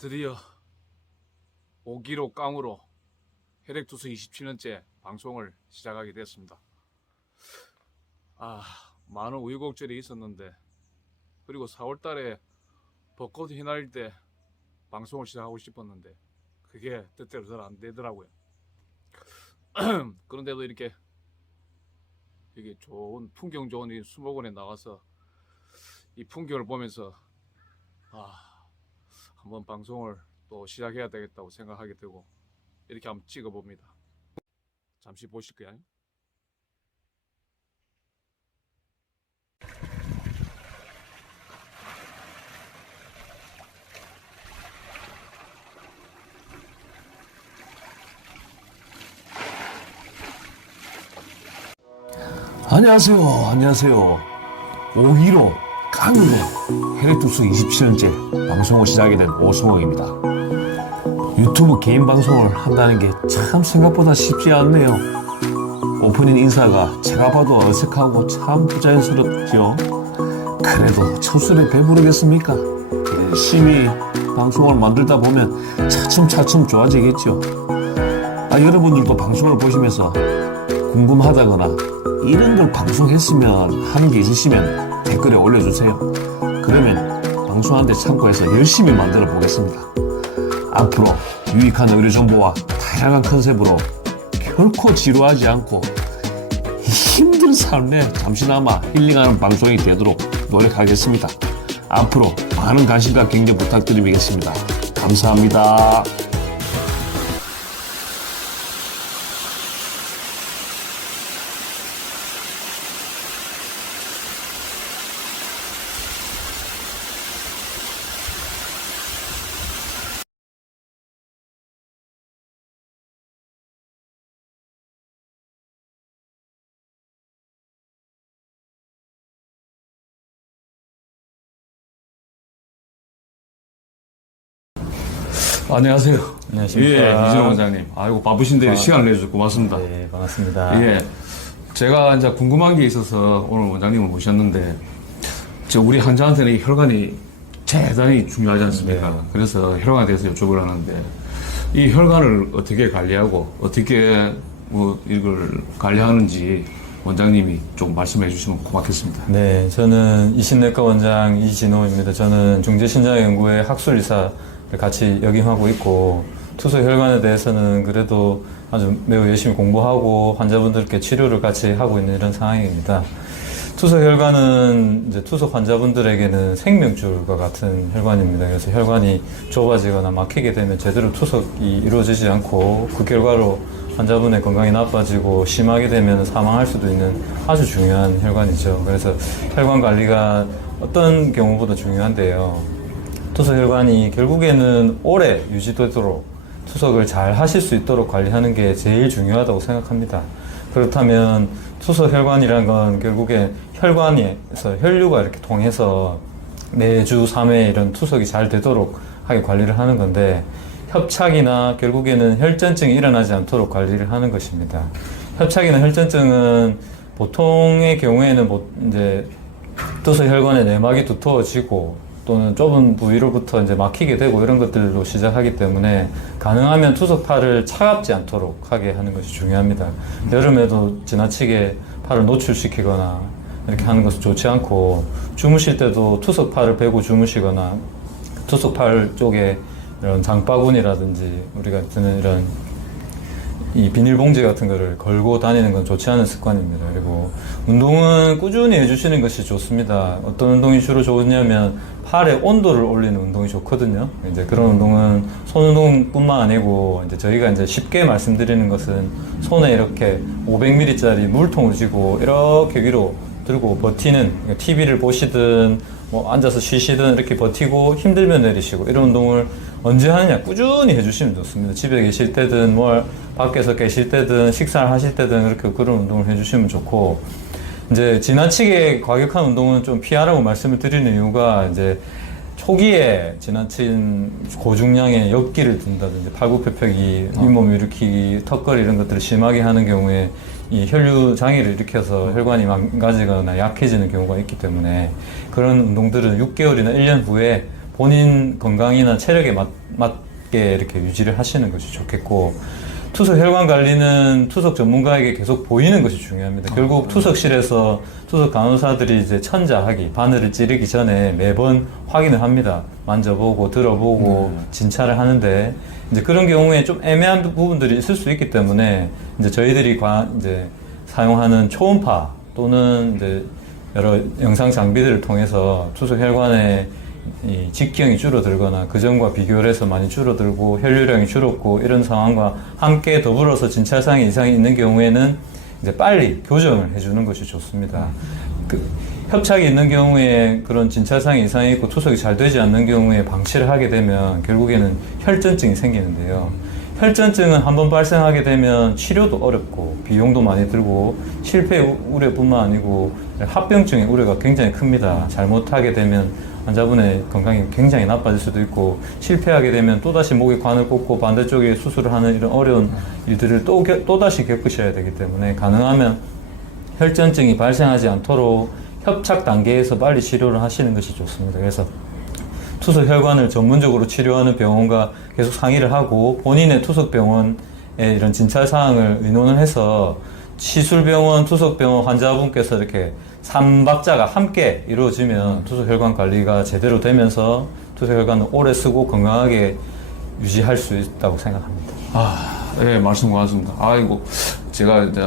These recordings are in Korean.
드디어 5기로 깡으로 혈액투수 27년째 방송을 시작하게 됐습니다. 많은 우여곡절이 있었는데, 그리고 4월달에 벚꽃 휘날릴 때 방송을 시작하고 싶었는데 그게 뜻대로 잘 안 되더라고요. 그런데도 이렇게 좋은 풍경 좋은 이 수목원에 나가서 이 풍경을 보면서 한번 방송을 또 시작해야 되겠다고 생각하게 되고 이렇게 한번 찍어봅니다. 잠시 보실까요? 안녕하세요. 5기로 깡으로 혈액투수 27년째 방송을 시작하게 된 오수목입니다. 유튜브 개인 방송을 한다는 게 참 생각보다 쉽지 않네요. 오프닝 인사가 제가 봐도 어색하고 참 부자연스럽죠. 그래도 첫술에 배부르겠습니까? 열심히 방송을 만들다 보면 차츰차츰 좋아지겠죠. 여러분들도 방송을 보시면서 궁금하다거나 이런 걸 방송했으면 하는 게 있으시면 댓글에 올려주세요. 그러면 방송하는데 참고해서 열심히 만들어 보겠습니다. 앞으로 유익한 의료 정보와 다양한 컨셉으로 결코 지루하지 않고 힘든 삶에 잠시나마 힐링하는 방송이 되도록 노력하겠습니다. 앞으로 많은 관심과 격려 부탁드리겠습니다. 감사합니다. 안녕하세요. 안녕하십니까. 예, 이진호 원장님. 아이고 바쁘신데 시간을 내주셔서 고맙습니다. 네, 반갑습니다. 예, 제가 이제 궁금한 게 있어서 오늘 원장님을 모셨는데, 우리 환자한테는 이 혈관이 대단히 중요하지 않습니까? 네. 그래서 혈관에 대해서 여쭤보려 하는데, 이 혈관을 어떻게 관리하고 어떻게 이걸 관리하는지 원장님이 좀 말씀해 주시면 고맙겠습니다. 네, 저는 이신내과 원장 이진호입니다. 저는 중재신장연구회 학술이사를 같이 역임하고 있고, 투소 혈관에 대해서는 그래도 아주 매우 열심히 공부하고 환자분들께 치료를 같이 하고 있는 이런 상황입니다. 투소 혈관은 이제 투소 환자분들에게는 생명줄과 같은 혈관입니다. 그래서 혈관이 좁아지거나 막히게 되면 제대로 투석이 이루어지지 않고 그 결과로 환자분의 건강이 나빠지고 심하게 되면 사망할 수도 있는 아주 중요한 혈관이죠. 그래서 혈관 관리가 어떤 경우보다 중요한데요. 투석 혈관이 결국에는 오래 유지되도록 투석을 잘 하실 수 있도록 관리하는 게 제일 중요하다고 생각합니다. 그렇다면 투석 혈관이란 건 결국에 혈관에서 혈류가 이렇게 통해서 매주 3회 이런 투석이 잘 되도록 하게 관리를 하는 건데, 협착이나 결국에는 혈전증이 일어나지 않도록 관리를 하는 것입니다. 협착이나 혈전증은 보통의 경우에는 이제 투석 혈관의 내막이 두터워지고 또는 좁은 부위로부터 이제 막히게 되고 이런 것들로 시작하기 때문에 가능하면 투석팔을 차갑지 않도록 하게 하는 것이 중요합니다. 여름에도 지나치게 팔을 노출시키거나 이렇게 하는 것은 좋지 않고, 주무실 때도 투석팔을 베고 주무시거나 투석팔 쪽에 이런 장바구니라든지 우리가 쓰는 이런 이 비닐봉지 같은 거를 걸고 다니는 건 좋지 않은 습관입니다. 그리고 운동은 꾸준히 해주시는 것이 좋습니다. 어떤 운동이 주로 좋으냐면 팔의 온도를 올리는 운동이 좋거든요. 이제 그런 운동은 손 운동뿐만 아니고, 이제 저희가 이제 쉽게 말씀드리는 것은 손에 이렇게 500ml짜리 물통을 쥐고 이렇게 위로 들고 버티는, TV를 보시든 뭐 앉아서 쉬시든 이렇게 버티고 힘들면 내리시고, 이런 운동을 언제 하느냐 꾸준히 해주시면 좋습니다. 집에 계실 때든 밖에서 계실 때든 식사를 하실 때든 그렇게 그런 운동을 해주시면 좋고, 이제 지나치게 과격한 운동은 좀 피하라고 말씀을 드리는 이유가, 이제 초기에 지나친 고중량의 역기를 든다든지 팔굽혀펴기, 잇몸 일으키기, 턱걸이 이런 것들을 심하게 하는 경우에 이 혈류 장애를 일으켜서 혈관이 망가지거나 약해지는 경우가 있기 때문에, 그런 운동들은 6개월이나 1년 후에 본인 건강이나 체력에 맞게 이렇게 유지를 하시는 것이 좋겠고, 투석 혈관 관리는 투석 전문가에게 계속 보이는 것이 중요합니다. 결국 투석실에서 투석 간호사들이 이제 천자하기, 바늘을 찌르기 전에 매번 확인을 합니다. 만져보고 들어보고 진찰을 하는데, 이제 그런 경우에 좀 애매한 부분들이 있을 수 있기 때문에 이제 저희들이 이제 사용하는 초음파 또는 이제 여러 영상 장비들을 통해서 투석 혈관의 이 직경이 줄어들거나 그전과 비교를 해서 많이 줄어들고 혈류량이 줄었고 이런 상황과 함께 더불어서 진찰상의 이상이 있는 경우에는 이제 빨리 교정을 해주는 것이 좋습니다. 협착이 있는 경우에 그런 진찰상의 이상이 있고 투석이 잘 되지 않는 경우에 방치를 하게 되면 결국에는 혈전증이 생기는데요. 혈전증은 한번 발생하게 되면 치료도 어렵고 비용도 많이 들고 실패 우려뿐만 아니고 합병증의 우려가 굉장히 큽니다. 잘못하게 되면 환자분의 건강이 굉장히 나빠질 수도 있고 실패하게 되면 또다시 목에 관을 꽂고 반대쪽에 수술을 하는 이런 어려운 일들을 또다시 겪으셔야 되기 때문에 가능하면 혈전증이 발생하지 않도록 협착 단계에서 빨리 치료를 하시는 것이 좋습니다. 그래서 투석 혈관을 전문적으로 치료하는 병원과 계속 상의를 하고 본인의 투석 병원의 이런 진찰 사항을 의논을 해서 시술병원, 투석병원 환자분께서 이렇게 3박자가 함께 이루어지면 투석 혈관 관리가 제대로 되면서 투석 혈관을 오래 쓰고 건강하게 유지할 수 있다고 생각합니다. 네, 말씀 고맙습니다. 아이고, 제가 이제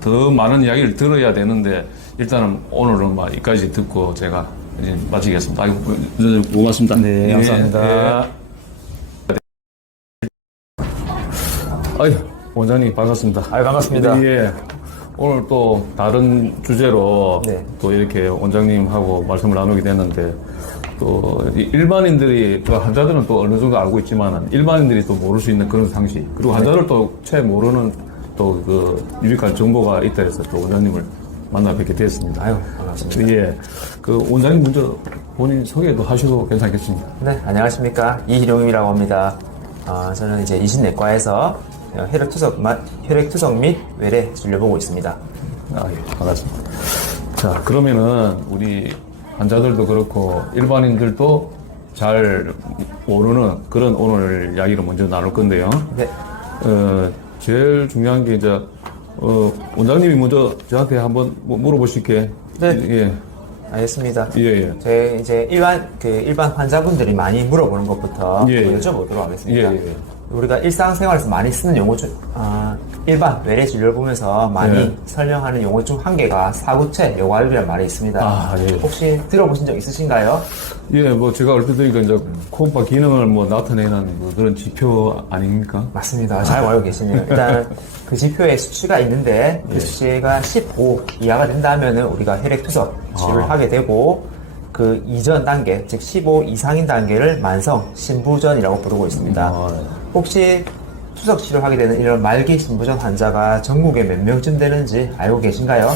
더 많은 이야기를 들어야 되는데, 일단은 오늘은 여기까지 듣고 제가 이제 마치겠습니다. 아이고, 고맙습니다. 네, 감사합니다. 예. 아유, 원장님 반갑습니다. 아유, 반갑습니다. 예. 오늘 또 다른 주제로 네. 또 이렇게 원장님하고 말씀을 나누게 됐는데, 또 일반인들이 또 환자들은 또 어느 정도 알고 있지만 일반인들이 또 모를 수 있는 그런 상식, 그리고 환자들 또 채 모르는 또 그 유익한 정보가 있다 해서 또 원장님을 만나 뵙게 되었습니다. 아유, 반갑습니다. 예. 그 원장님 먼저 본인 소개도 하셔도 괜찮겠습니다. 네, 안녕하십니까. 이희룡이라고 합니다. 저는 이제 이신내과에서 혈액투석 및 외래 진료보고 있습니다. 예, 반갑습니다. 자, 그러면은 우리 환자들도 그렇고 일반인들도 잘 모르는 그런 오늘 이야기를 먼저 나눌 건데요. 네. 제일 중요한 게 이제 원장님이 먼저 저한테 한번 물어보실게. 네. 예. 알겠습니다. 예, 예. 저희 이제 일반 환자분들이 많이 물어보는 것부터 예, 예. 여쭤보도록 하겠습니다. 예, 예. 우리가 일상생활에서 많이 쓰는 용어 중, 일반 외래 진료를 보면서 많이 예. 설명하는 용어 중 한 개가 사구체 요관리라는 말이 있습니다. 예. 혹시 들어보신 적 있으신가요? 예, 제가 얼핏 들으니까 이제 코음파 기능을 나타내는 그런 지표 아닙니까? 맞습니다. 잘 알고 계시네요. 일단 그 지표에 수치가 있는데 그 수치가 15 이하가 된다면은 우리가 혈액투석 치료를 하게 되고 그 이전 단계, 즉 15 이상인 단계를 만성 신부전이라고 부르고 있습니다. 혹시 투석 치료를 하게 되는 이런 말기 신부전 환자가 전국에 몇 명쯤 되는지 알고 계신가요?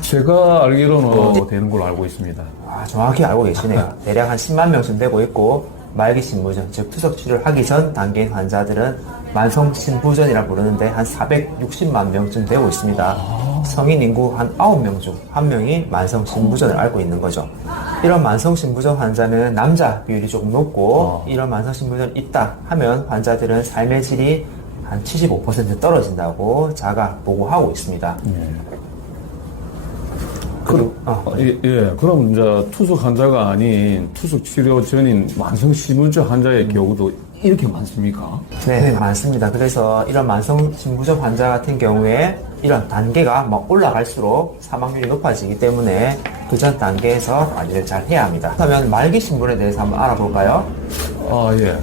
제가 알기로는 되는 걸로 알고 있습니다. 정확히 알고 계시네요. 대략 한 10만 명쯤 되고 있고 말기 신부전, 즉 투석 치료를 하기 전 단계인 환자들은 만성 신부전이라 부르는데 한 460만 명쯤 되고 있습니다. 성인 인구 한 9명 중 1명이 만성 신부전을 앓고 있는 거죠. 이런 만성 신부전 환자는 남자 비율이 조금 높고 이런 만성 신부전이 있다 하면 환자들은 삶의 질이 한 75% 떨어진다고 자가 보고하고 있습니다. 그럼 이제 투석 환자가 아닌 투석 치료 전인 만성 신부전 환자의 경우도 이렇게 많습니까? 네, 많습니다. 그래서 이런 만성 신부전 환자 같은 경우에 이런 단계가 올라갈수록 사망률이 높아지기 때문에 그 전 단계에서 관리를 잘 해야 합니다. 그렇다면 말기 신부전에 대해서 한번 알아볼까요? 예.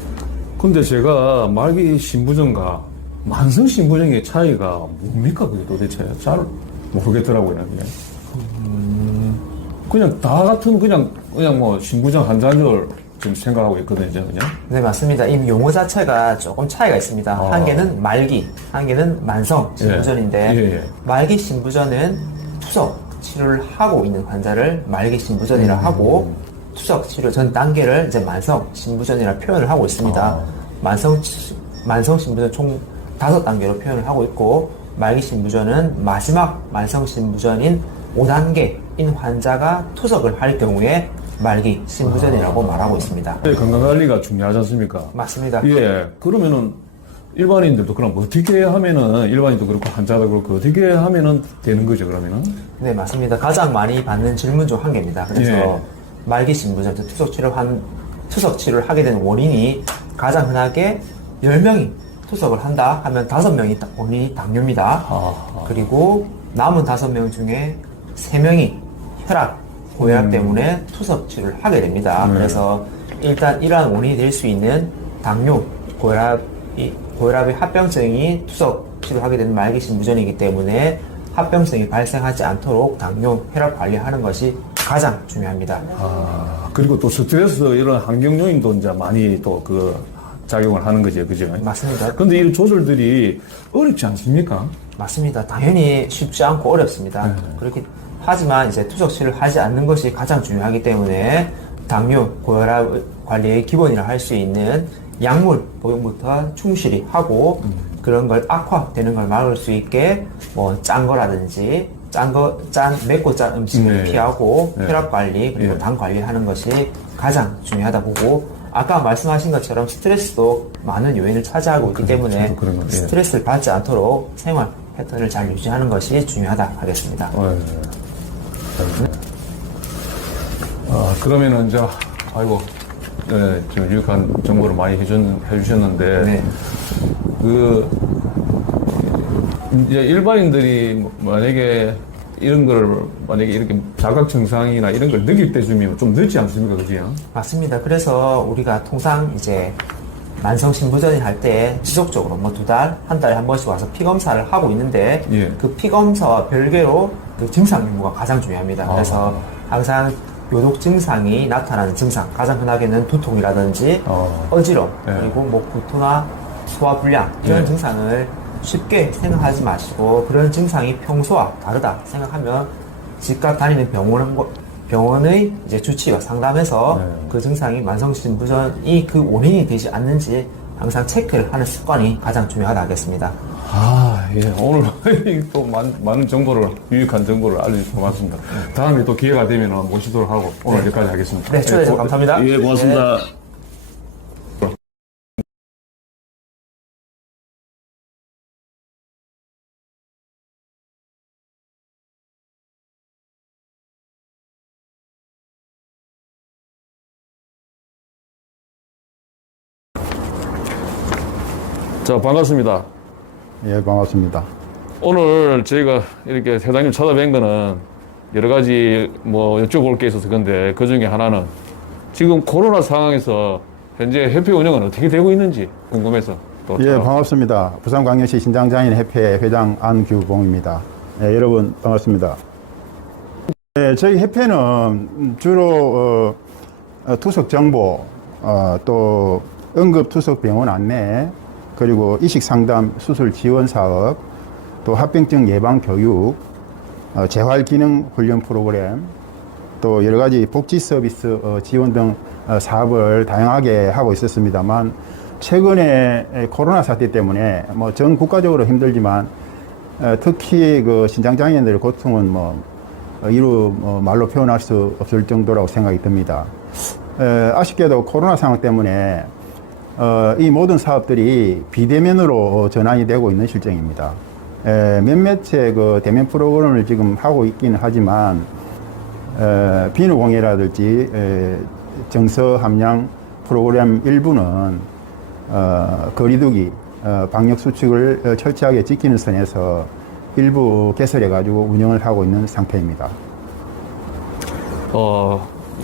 근데 제가 말기 신부전과 만성 신부전의 차이가 뭡니까? 그게 도대체 잘 모르겠더라고요. 그냥 다 같은 그냥 신부전 환자인 줄 지금 생각하고 있거든요, 그냥. 네, 맞습니다. 이 용어 자체가 조금 차이가 있습니다. 한 개는 말기, 한 개는 만성 신부전인데 말기 신부전은 투석 치료를 하고 있는 환자를 말기 신부전이라 하고 투석 치료 전 단계를 이제 만성 신부전이라 표현을 하고 있습니다. 만성 신부전 총 5단계로 표현을 하고 있고 말기 신부전은 마지막 만성 신부전인 5단계인 환자가 투석을 할 경우에 말기 신부전이라고 말하고 있습니다. 건강관리가 중요하지 않습니까? 맞습니다. 예. 그러면은 일반인들도 그럼 어떻게 하면은 일반인도 그렇고 환자도 그렇고 어떻게 하면은 되는 거죠, 그러면은? 네, 맞습니다. 가장 많이 받는 질문 중 한 개입니다. 그래서 예. 말기 신부전, 투석 치료를 하게 된 원인이 가장 흔하게 10명이 투석을 한다 하면 5명이 원인이 당뇨입니다. 그리고 남은 5명 중에 3명이 혈압, 고혈압 때문에 투석 치료를 하게 됩니다. 그래서 일단 이러한 원인이 될 수 있는 당뇨, 고혈압의 합병증이 투석 치료하게 되는 말기 신부전이기 때문에 합병증이 발생하지 않도록 당뇨, 혈압 관리하는 것이 가장 중요합니다. 그리고 또 스트레스 이런 환경 요인도 이제 많이 또 그 작용을 하는 거죠, 그죠? 맞습니다. 근데 이 조절들이 어렵지 않습니까? 맞습니다. 당연히 쉽지 않고 어렵습니다. 그렇게 하지만 이제 투석 치료를 하지 않는 것이 가장 중요하기 때문에 당뇨, 고혈압 관리의 기본이라 할 수 있는 약물 복용부터 충실히 하고 그런 걸 악화되는 걸 막을 수 있게 뭐 짠 거라든지 맵고 짠 음식을 네. 피하고 네. 혈압 관리 그리고 네. 당 관리하는 것이 가장 중요하다 보고 아까 말씀하신 것처럼 스트레스도 많은 요인을 차지하고 있기 때문에 저도 그런 거, 예. 스트레스를 받지 않도록 생활 패턴을 잘 유지하는 것이 중요하다 하겠습니다. 그러면은 이제 아이고 좀 유익한 정보를 많이 해주셨는데 네. 그 이제 일반인들이 만약에 이런 걸 만약에 이렇게 자각 증상이나 이런 걸 느낄 때쯤이면 좀 늦지 않습니까, 그지요? 맞습니다. 그래서 우리가 통상 이제 만성 신부전이 할 때 지속적으로 뭐 2달, 한 달에 한 번씩 와서 피 검사를 하고 있는데 예. 그 피 검사와 별개로 그 증상 연구가 가장 중요합니다. 그래서 항상 요독 증상이 나타나는 증상, 가장 흔하게는 두통이라든지 어지러움, 예. 그리고 뭐 구토나 소화불량 이런 예. 증상을 쉽게 생각하지 마시고 그런 증상이 평소와 다르다 생각하면 즉각 다니는 병원의 이제 주치의와 상담해서 네. 그 증상이 만성신부전이 그 원인이 되지 않는지 항상 체크를 하는 습관이 가장 중요하다 하겠습니다. 예. 오늘 또 많은 정보를, 유익한 정보를 알려주셔서 고맙습니다. 다음에 또 기회가 되면 모시도록 하고 오늘 여기까지 하겠습니다. 네, 초대해주셔서 감사합니다. 예, 고맙습니다. 자, 반갑습니다. 예, 반갑습니다. 오늘 저희가 이렇게 회장님 찾아뵌 거는 여러 가지 뭐 여쭤볼 게 있어서 근데 그 중에 하나는 지금 코로나 상황에서 현재 협회 운영은 어떻게 되고 있는지 궁금해서 또 예, 반갑습니다. 부산광역시 신장장애인협회 회장 안규봉입니다. 예, 여러분 반갑습니다. 예, 저희 협회는 주로 투석 정보, 또 응급 투석 병원 안내, 그리고 이식 상담 수술 지원 사업, 또 합병증 예방 교육, 재활 기능 훈련 프로그램, 또 여러 가지 복지 서비스 지원 등 사업을 다양하게 하고 있었습니다만 최근에 코로나 사태 때문에 뭐 전 국가적으로 힘들지만 특히 그 신장장애인들의 고통은 뭐 이루 말로 표현할 수 없을 정도라고 생각이 듭니다. 아쉽게도 코로나 상황 때문에 이 모든 사업들이 비대면으로 전환이 되고 있는 실정입니다. 몇몇의 그 대면 프로그램을 지금 하고 있기는 하지만 비누공예라든지 정서 함량 프로그램 일부는 거리두기, 방역 수칙을 철저하게 지키는 선에서 일부 개설해 가지고 운영을 하고 있는 상태입니다.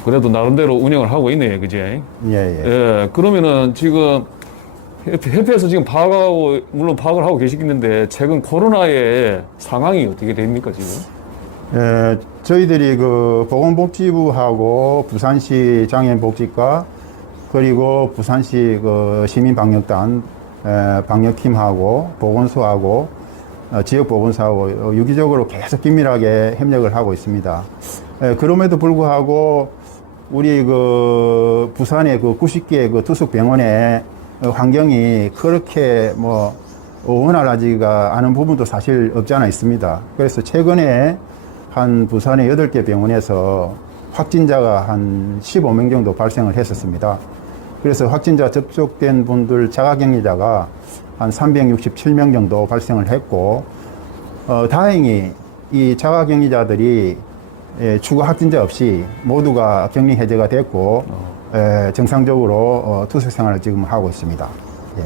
그래도 나름대로 운영을 하고 있네요, 그지? 예, 예. 예, 그러면은 지금 협회에서 지금 파악하고 물론 파악을 하고 계시겠는데 최근 코로나의 상황이 어떻게 됩니까 지금? 저희들이 그 보건복지부하고 부산시 장애인복지과 그리고 부산시 그 시민방역단 방역팀하고 보건소하고 지역보건소하고 유기적으로 계속 긴밀하게 협력을 하고 있습니다. 그럼에도 불구하고 우리 그 부산의 그 90개 그 투숙병원의 환경이 그렇게 뭐 원활하지가 않은 부분도 사실 없지 않아 있습니다. 그래서 최근에 한 부산의 8개 병원에서 확진자가 한 15명 정도 발생을 했었습니다. 그래서 확진자 접촉된 분들 자가격리자가 한 367명 정도 발생을 했고, 다행히 이 자가격리자들이 추가 확진자 없이 모두가 격리 해제가 됐고, 정상적으로 투숙 생활을 지금 하고 있습니다. 예.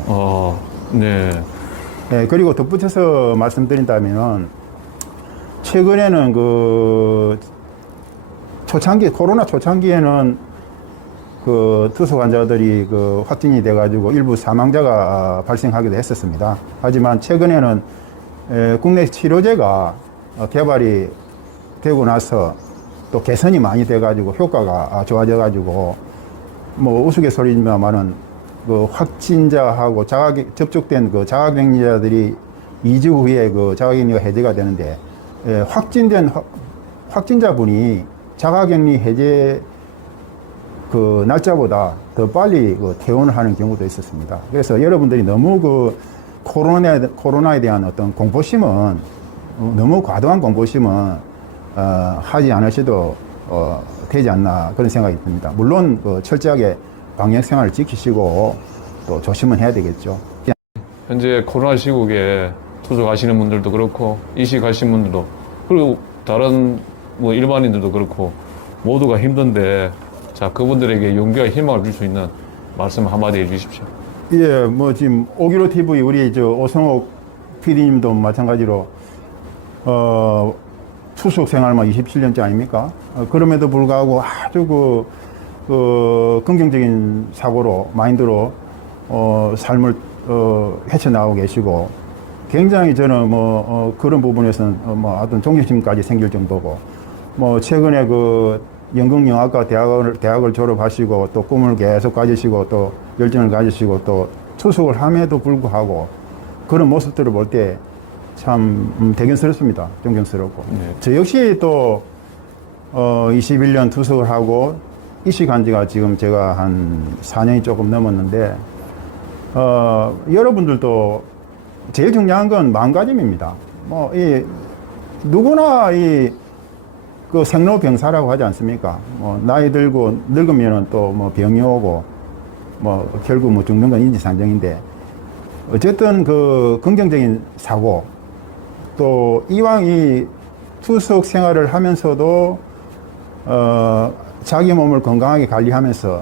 네. 그리고 덧붙여서 말씀드린다면은, 최근에는 그 코로나 초창기에는 그 투숙 환자들이 그 확진이 돼가지고 일부 사망자가 발생하기도 했었습니다. 하지만 최근에는 국내 치료제가 개발이 되고 나서 또 개선이 많이 돼가지고 효과가 좋아져가지고 뭐 우스갯소리지만은 그 확진자하고 접촉된 그 자가격리자들이 2주 후에 그 자가격리가 해제가 되는데 확진자분이 자가격리 해제 그 날짜보다 더 빨리 그 퇴원을 하는 경우도 있었습니다. 그래서 여러분들이 너무 그 코로나에 대한 어떤 공포심은 너무 과도한 공포심은 하지 않으셔도 되지 않나 그런 생각이 듭니다. 물론 그 철저하게 방역 생활을 지키시고 또 조심은 해야 되겠죠. 현재 코로나 시국에 투숙하시는 분들도 그렇고 이식하신 분들도 그리고 다른 뭐 일반인들도 그렇고 모두가 힘든데 자 그분들에게 용기와 희망을 줄 수 있는 말씀 한마디 해주십시오. 예, 뭐 지금 오기로 TV 우리 저 오성옥 PD님도 마찬가지로 투숙 생활만 27년째 아닙니까? 그럼에도 불구하고 아주 그 긍정적인 사고로 마인드로 삶을 헤쳐나가고 계시고 굉장히 저는 그런 부분에서는 어떤 존경심까지 생길 정도고 최근에 그 연극영화과 대학을 졸업하시고 또 꿈을 계속 가지시고 또 열정을 가지시고 또 투숙을 함에도 불구하고 그런 모습들을 볼 때 참 대견스럽습니다. 존경스럽고. 네. 저 역시 또 21년 투숙을 하고 이식한 지가 지금 제가 한 4년이 조금 넘었는데 여러분들도 제일 중요한 건 마음가짐입니다. 누구나 그 생로병사라고 하지 않습니까? 나이 들고 늙으면은 또 병이 오고 결국 죽는 건 인지상정인데 어쨌든 그 긍정적인 사고 또 이왕 이 투숙 생활을 하면서도 자기 몸을 건강하게 관리하면서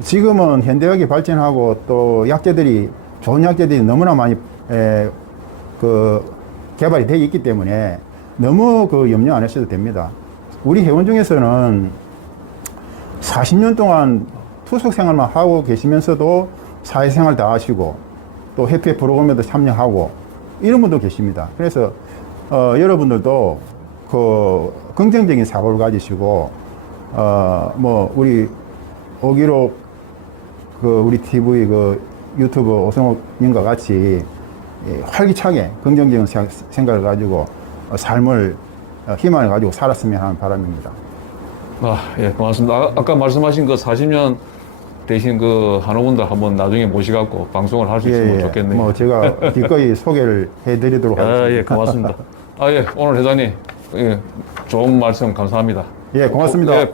지금은 현대학이 발전하고 또 좋은 약재들이 너무나 많이 그 개발이 되어 있기 때문에 너무 그 염려 안 하셔도 됩니다. 우리 회원 중에서는 40년 동안 투숙 생활만 하고 계시면서도 사회생활 다 하시고 또 해피 프로그램에도 참여하고 이런 분도 계십니다. 그래서 여러분들도 그 긍정적인 사고를 가지시고 우리 오기로 우리 TV 유튜브 오성욱님과 같이 활기차게 긍정적인 생각을 가지고 삶을 희망을 가지고 살았으면 하는 바람입니다. 예, 고맙습니다. 아까 말씀하신 그 40년 되신 그 한호분들 한번 나중에 모시갖고 방송을 할 수 있으면 좋겠네요. 제가 기꺼이 소개를 해드리도록 하겠습니다. 예, 고맙습니다. 오늘 회장님, 좋은 말씀 감사합니다. 예, 고맙습니다.